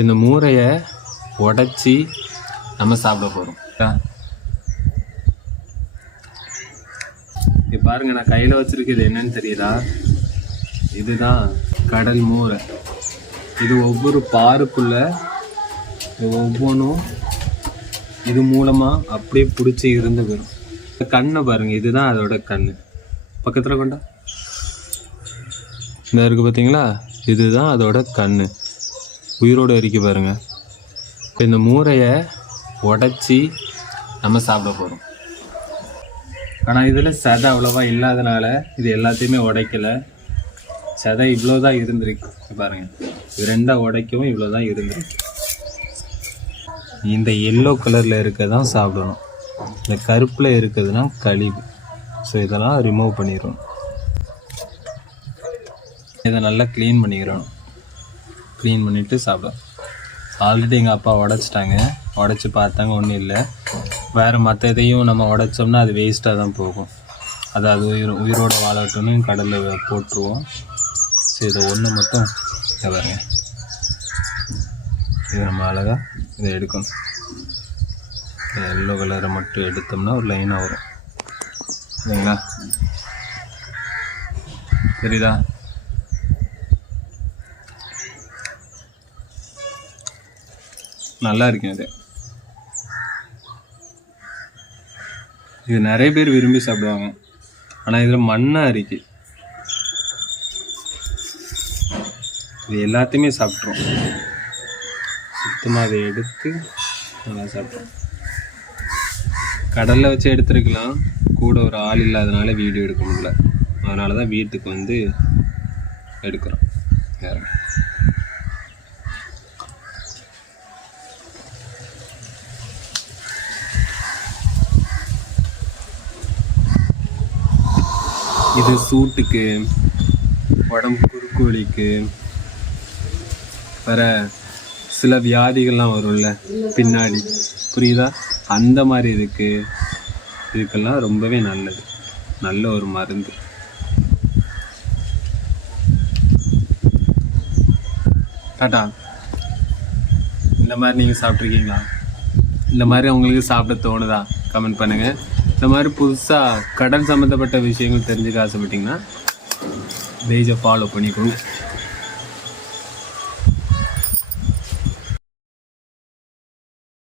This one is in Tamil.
இந்த மூரையை உடைச்சி நம்ம சாப்பிட போகிறோம். இங்கே பாருங்க, நான் கையில் வச்சிருக்கிறது என்னன்னு தெரியுதா? இதுதான் கடல் மூரை. இது ஒவ்வொரு பாருக்குள்ள ஒவ்வொன்றும் இது மூலமாக அப்படியே பிடிச்சி இருந்து வரும். கண்ணை பாருங்க, இதுதான் அதோட கண். பக்கத்தில் கொண்டா இந்த இருக்கு பார்த்தீங்களா? இதுதான் அதோட கண். உயிரோடு இருக்கு பாருங்க. இந்த மூரையை உடைச்சி நம்ம சாப்பிட போகிறோம். ஆனால் இதில் சதை அவ்வளோவா இல்லாதனால இது எல்லாத்தையுமே உடைக்கலை. சதை இவ்வளோதான் இருந்திருக்கு பாருங்கள். இது ரெண்டாக உடைக்கவும் இவ்வளோதான் இருந்திருக்கு. இந்த எல்லோ கலரில் இருக்க தான் சாப்பிடணும். இந்த கருப்பில் இருக்குதுன்னா கழிவு. ஸோ இதெல்லாம் ரிமூவ் பண்ணிடணும். இதை நல்லா க்ளீன் பண்ணிக்கிறோம். க்ளீன் பண்ணிவிட்டு சாப்பிடும். ஆல்ரெடி எங்கள் அப்பா உடைச்சிட்டாங்க. உடைச்சி பார்த்தாங்க, ஒன்றும் இல்லை. வேறு மற்ற இதையும் நம்ம உடைச்சோம்னா அது வேஸ்ட்டாக தான் போகும். அது உயிரோடு வாழட்டும்னு கடலில் போட்டுருவோம். சரி, இதை ஒன்று மட்டும் பாருங்க. இது நம்ம அழகாக இதை எடுக்கணும். எல்லோ கலரை மட்டும் எடுத்தோம்னா ஒரு லைனாக வரும். சரிங்களா? சரிதா? நல்லா இருக்கும். இது நிறைய பேர் விரும்பி சாப்பிடுவாங்க. ஆனால் இதில் மண்ணாக இருக்கு. இது எல்லாத்தையுமே சாப்பிட்றோம். சுத்தமாக அதை எடுத்து நல்லா சாப்பிட்றோம். கடலில் வச்சு எடுத்துருக்கலாம். கூட ஒரு ஆள் இல்லாதனால வீடியோ எடுக்க முடியல. அதனால தான் வீட்டுக்கு வந்து எடுக்கிறோம். இது சூட்டுக்கு, உடம்பு குறுக்கு வலிக்கு, வேற சில வியாதிகள்லாம் வரும்ல பின்னாடி, புரியுதா? அந்த மாதிரி இதுக்கெல்லாம் ரொம்பவே நல்லது. நல்ல ஒரு மருந்து. டாட்டா. இந்த மாதிரி நீங்கள் சாப்பிட்ருக்கீங்களா? இந்த மாதிரி உங்களுக்கு சாப்பிட தோணுதா? கமெண்ட் பண்ணுங்கள். இந்த மாதிரி புதுசாக கடல் சம்மந்தப்பட்ட விஷயங்கள் தெரிஞ்சுக்க ஆசைப்பட்டிங்கன்னா பேஜை ஃபாலோ பண்ணிக்கோங்க.